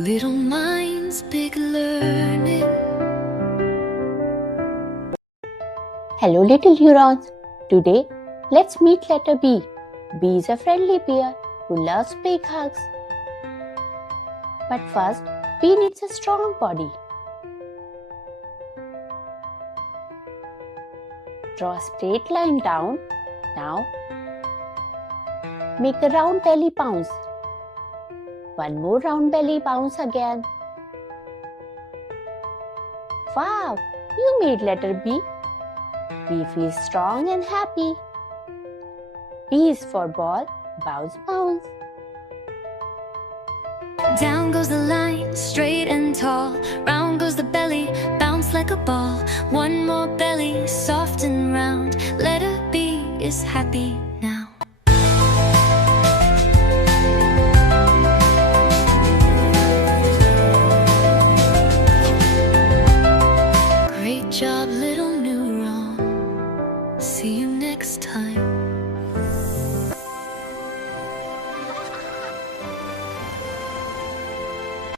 Little minds, big learning. Hello little neurons. Today, let's meet letter B. B is a friendly bear who loves big hugs. But first, B needs a strong body. Draw a straight line down. Now, make a round belly bounce. One more round belly bounce again. Wow, you made letter B. B feels strong and happy. B is for ball, bounce, bounce. Down goes the line, straight and tall. Round goes the belly, bounce like a ball. One more belly, soft and round. Letter B is happy now. Great job, little neuron. See you next time.